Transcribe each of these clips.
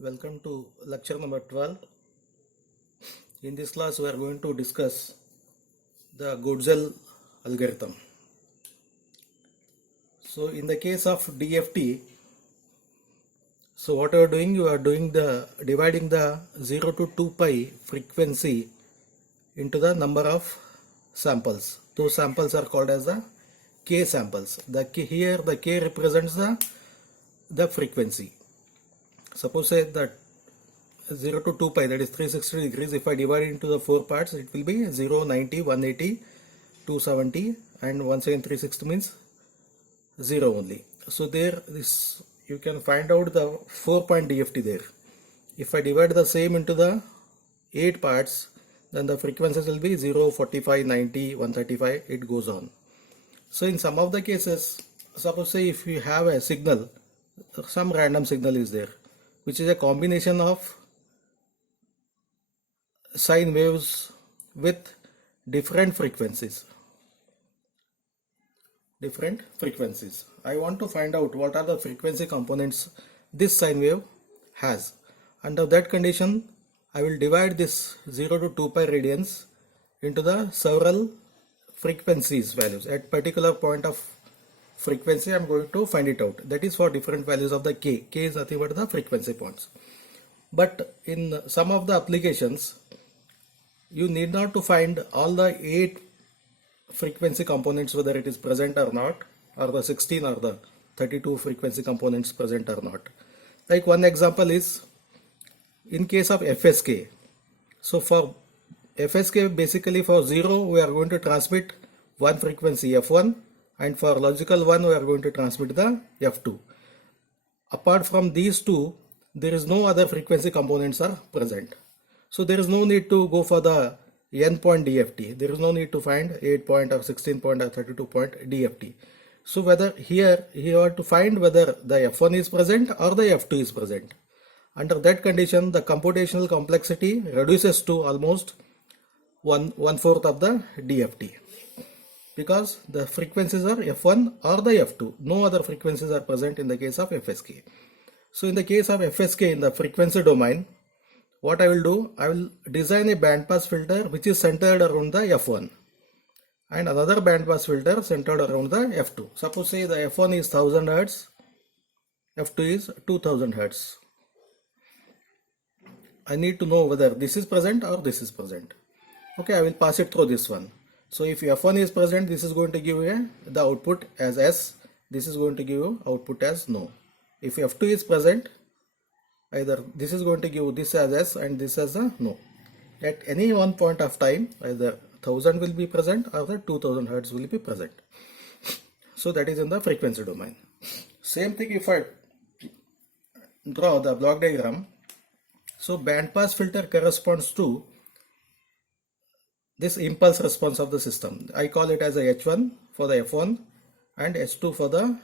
Welcome to lecture number 12. In this class, we are going to discuss the Godzel algorithm. So, in the case of DFT, so what you are doing? You are doing the dividing the 0 to 2 pi frequency into the number of samples. Those samples are called as the K samples. Here the K represents the frequency. Suppose say that 0 to 2 pi, that is 360 degrees. If I divide it into the 4 parts, it will be 0, 90, 180, 270, and once again 360 means 0 only. So there this you can find out the 4-point DFT there. If I divide the same into the 8 parts, then the frequencies will be 0, 45, 90, 135, it goes on. So in some of the cases, suppose say if you have a signal, some random signal is there, which is a combination of sine waves with different frequencies. I want to find out what are the frequency components this sine wave has. Under that condition, I will divide this 0 to 2 pi radians into the several frequencies values. At particular point of frequency, I am going to find it out. That is for different values of the K. K is nothing but the frequency points. But in some of the applications, you need not to find all the 8 frequency components whether it is present or not, or the 16 or the 32 frequency components present or not. Like one example is in case of FSK. So for FSK, basically for 0 we are going to transmit one frequency F1, and for logical 1 we are going to transmit the F2. Apart from these two, there is no other frequency components are present. So there is no need to go for the n point DFT. There is no need to find 8 point or 16 point or 32 point DFT. So whether here you have to find whether the F1 is present or the F2 is present. Under that condition, the computational complexity reduces to almost one-fourth of the DFT, because the frequencies are F1 or the F2. No other frequencies are present in the case of FSK. So in the case of FSK, in the frequency domain, what I will do, I will design a bandpass filter which is centered around the F1 and another bandpass filter centered around the F2. Suppose say the F1 is 1000 Hz, F2 is 2000 Hz. I need to know whether this is present or this is present. Okay, I will pass it through this one. So if F1 is present, this is going to give you the output as S. This is going to give you output as no. If F2 is present, either this is going to give this as S and this as a no. At any one point of time, either 1000 will be present or the 2000 Hz will be present. So that is in the frequency domain. Same thing if I draw the block diagram. So bandpass filter corresponds to this impulse response of the system. I call it as a H1 for the F1 and H2 for the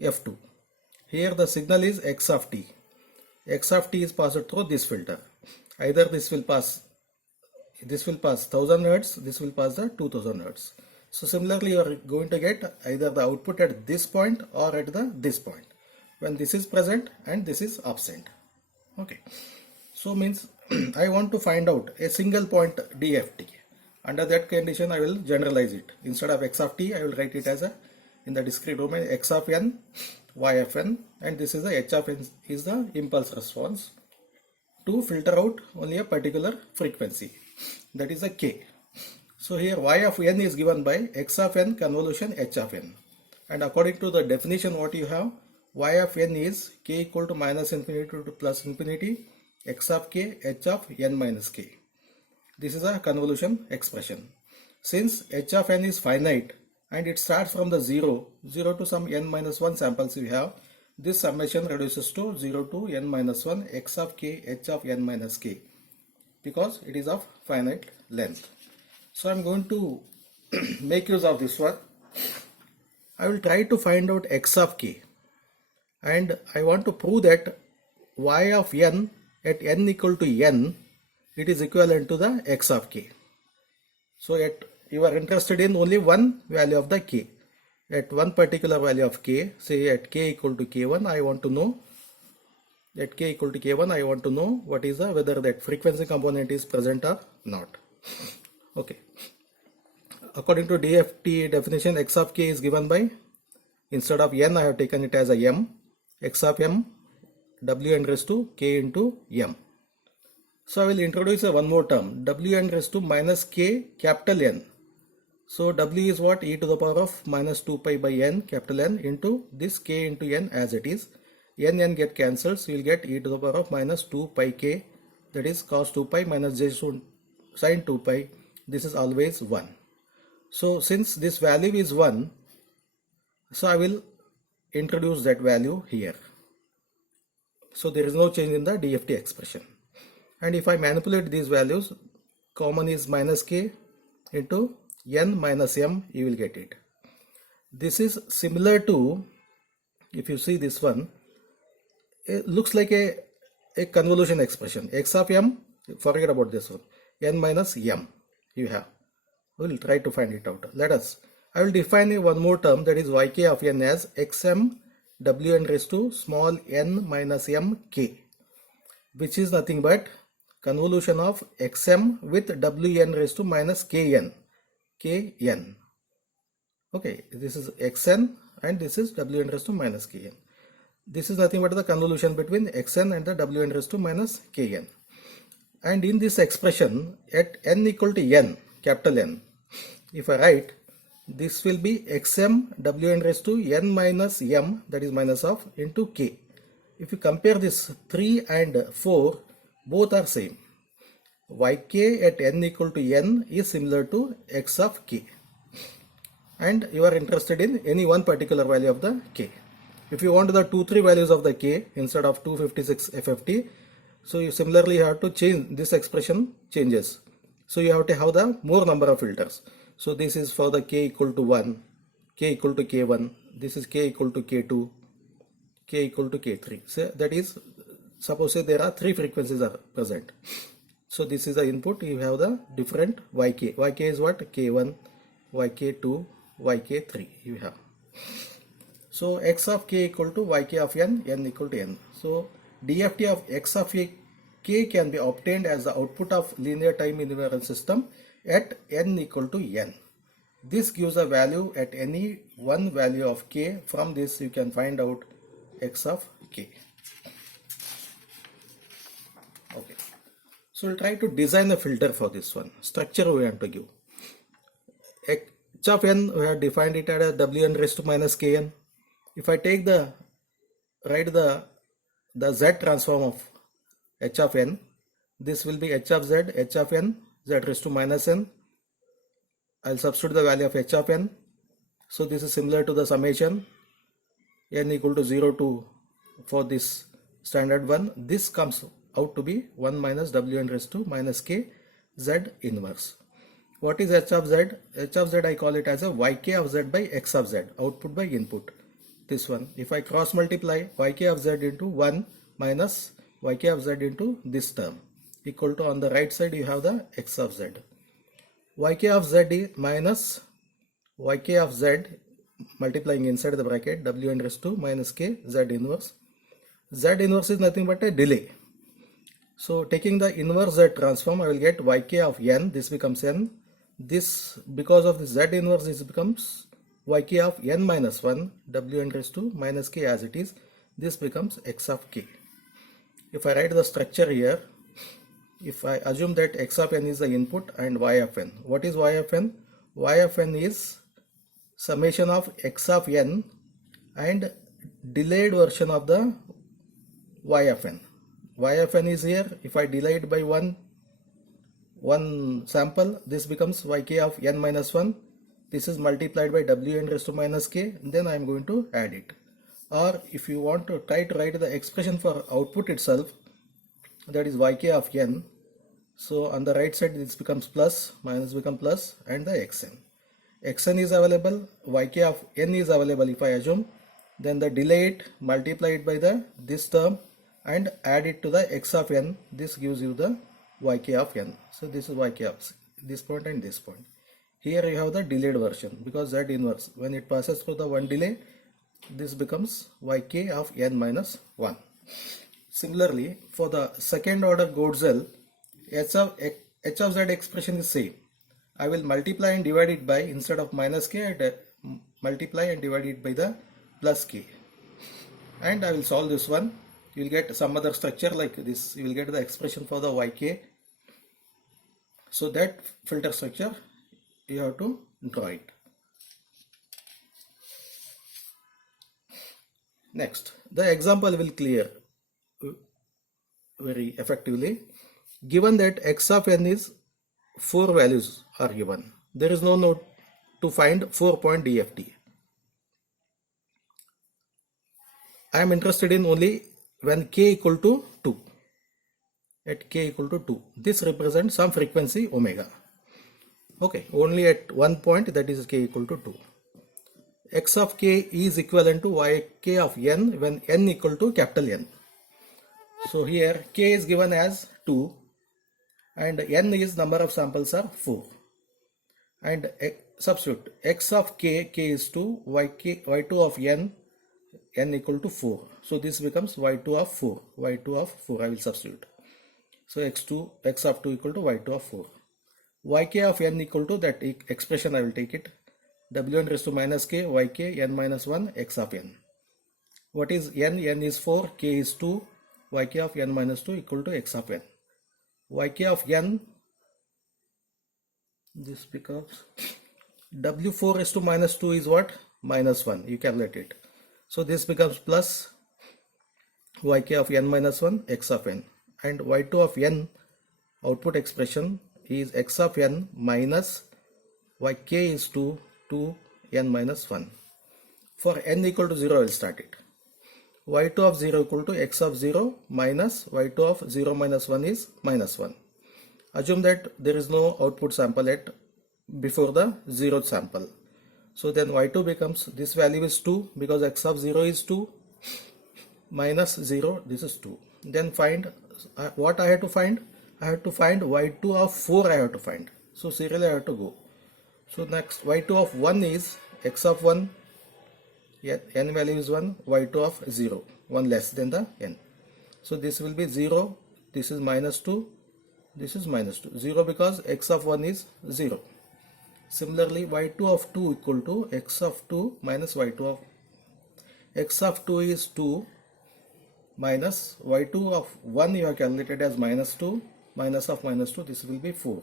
F2. Here the signal is X of t. X of t is passed through this filter. Either this will pass 1000 Hz, this will pass the 2000 Hz. So similarly, you are going to get either the output at this point or at this point when this is present and this is absent. Okay. So means I want to find out a single point DFT. Under that condition, I will generalize it. Instead of X of t, I will write it as in the discrete domain X of n, Y of n, and this is the H of n is the impulse response to filter out only a particular frequency, that is a K. So here Y of n is given by X of n convolution H of n, and according to the definition what you have, Y of n is K equal to minus infinity to plus infinity X of K H of n minus K. This is a convolution expression. Since H of n is finite and it starts from the 0 to some n minus 1 samples we have, this summation reduces to 0 to n minus 1 X of K H of n minus K, because it is of finite length. So I am going to make use of this one. I will try to find out X of K, and I want to prove that Y of n at n equal to n, it is equivalent to the X of K. So you are interested in only one value of the K. At one particular value of K, say at K equal to K1, I want to know at k equal to k1, I want to know what is whether that frequency component is present or not. Okay. According to DFT definition, x of k is given by, instead of n I have taken it as a m, x of m wn raised to k into m. So I will introduce one more term, wn raised to minus k capital N. So w is what? E to the power of minus 2 pi by n capital N into this k into n as it is. N get cancelled, so you will get e to the power of minus 2 pi k, that is cos 2 pi minus j sin 2 pi. This is always 1. So since this value is 1, so I will introduce that value here. So there is no change in the DFT expression. And if I manipulate these values, common is minus k into n minus m, you will get it. This is similar to, if you see this one, it looks like a convolution expression. X of m, forget about this one, n minus m you have. We will try to find it out. I will define one more term, that is yk of n as xm wn raised to small n minus m k, which is nothing but convolution of xm with wn raised to minus kn. Okay, this is xn and this is wn raised to minus kn. This is nothing but the convolution between xn and the wn raised to minus kn. And in this expression, at n equal to n, capital N, if I write, this will be xm wn raised to n minus m, that is minus of, into k. If you compare this 3 and 4, both are same. Yk at n equal to n is similar to x of k. And you are interested in any one particular value of the k. If you want the 2-3 values of the k instead of 256 FFT, so you similarly have to change this expression changes. So you have to have the more number of filters. So this is for the k equal to 1, k equal to k1, this is k equal to k2, k equal to k3. So that is, suppose there are 3 frequencies are present. So this is the input, you have the different yk. Yk is what? K1, yk2, yk3 you have. So x of k equal to yk of n, n equal to n. So DFT of x of k can be obtained as the output of linear time invariant system at n equal to n. This gives a value at any one value of k. From this you can find out x of k. Okay. So we'll try to design a filter for this one. Structure we want to give. H of n, we have defined it as wn raised to minus kn. If I take write the z transform of h of n, this will be h of z, h of n, z raised to minus n. I'll substitute the value of h of n. So this is similar to the summation n equal to 0 to, for this standard one, this comes out to be 1 minus wn raised to minus k z inverse. What is h of z? H of z I call it as a yk of z by x of z, output by input. This one, if I cross multiply yk of z into 1 minus yk of z into this term, equal to, on the right side you have the x of z. Yk of z is minus yk of z multiplying inside the bracket wn raised to minus k z inverse. Z inverse is nothing but a delay. So taking the inverse z transform, I will get yk of n, this becomes n. This, because of the z inverse, this becomes yk of n minus 1 wn raised to minus k as it is. This becomes x of k. If I write the structure here, if I assume that x of n is the input and y of n. What is y of n? Y of n is summation of x of n and delayed version of the y of n. Y of n is here. If I delay it by one sample, this becomes yk of n minus 1. This is multiplied by wn raised to minus k. Then I am going to add it. Or if you want to try to write the expression for output itself, that is yk of n. So on the right side this becomes plus, minus become plus, and the xn. Xn is available, yk of n is available if I assume. Then the delay it, multiply it by this term and add it to the x of n. This gives you the yk of n. So this is yk of this point and this point. Here you have the delayed version because z inverse, when it passes through the one delay, this becomes yk of n minus 1. Similarly, for the second order Godzel, h of z expression is same. I will multiply and divide it by, instead of minus k, I multiply and divide it by the plus k. And I will solve this one. You will get some other structure like this. You will get the expression for the yk. So that filter structure, you have to draw it. Next, the example will clear very effectively. Given that x of n is 4 values are given, there is no node to find 4-point DFT. I am interested in only when k equal to 2. At k equal to 2, this represents some frequency omega. Okay, only at one point, that is k equal to 2. X of k is equivalent to yk of n when n equal to capital N. So here k is given as 2 and n is number of samples are 4. And substitute x of k is 2, y2 of n equal to 4. So this becomes y2 of 4. y2 of 4 I will substitute. So x of 2 equal to y2 of 4. Yk of n equal to that expression, I will take it. W1 raised to minus k, yk, n minus 1, x of n. What is n? N is 4, k is 2, yk of n minus 2 equal to x of n. Yk of n, this becomes W4 raised to minus 2 is what? Minus 1. You calculate it. So this becomes plus yk of n minus 1, x of n. And y2 of n, output expression is x of n minus yk is 2 n minus 1. For n equal to 0, I will start it. y2 of 0 equal to x of 0 minus y2 of 0 minus 1 is minus 1. Assume that there is no output sample at before the 0th sample. So then y2 becomes, this value is 2 because x of 0 is 2 minus 0, this is 2. Then find what I have to find. I have to find y2 of 4 I have to find. So serially I have to go. So next, y2 of 1 is x of 1, n value is 1, y2 of 0, 1 less than the n. So this will be 0, this is minus 2, this is minus 2, 0 because x of 1 is 0. Similarly, y2 of 2 equal to x of 2 minus y2 of, x of 2 is 2 minus y2 of 1 you have calculated as minus 2, minus of minus 2, this will be 4.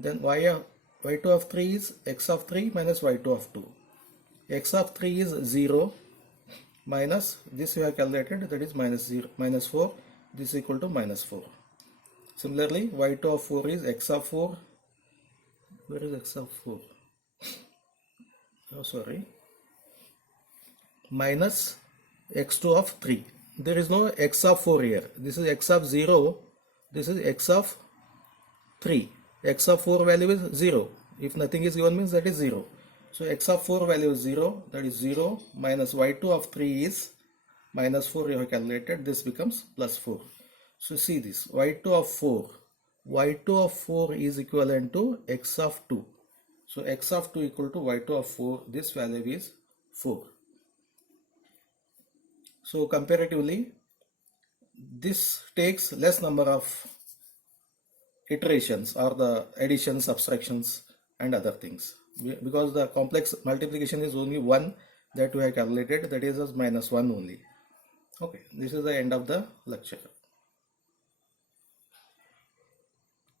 Then y2 of 3 is x of 3 minus y2 of 2. X of 3 is 0 minus this you have calculated, that is minus 0, minus 4, this is equal to minus 4. Similarly, y2 of 4 is x of 4. Where is x of 4? Oh, sorry. Minus x2 of 3. There is no x of 4 here. This is x of 0. This is x of 3. X of 4 value is 0. If nothing is given means that is 0. So x of 4 value is 0. That is 0 minus y2 of 3 is minus 4 you have calculated. This becomes plus 4. So see this. y2 of 4. y2 of 4 is equivalent to x of 2. So x of 2 equal to y2 of 4. This value is 4. So comparatively, this takes less number of iterations or the additions, subtractions and other things, because the complex multiplication is only 1 that we have calculated, that is as minus 1 only. Okay, this is the end of the lecture.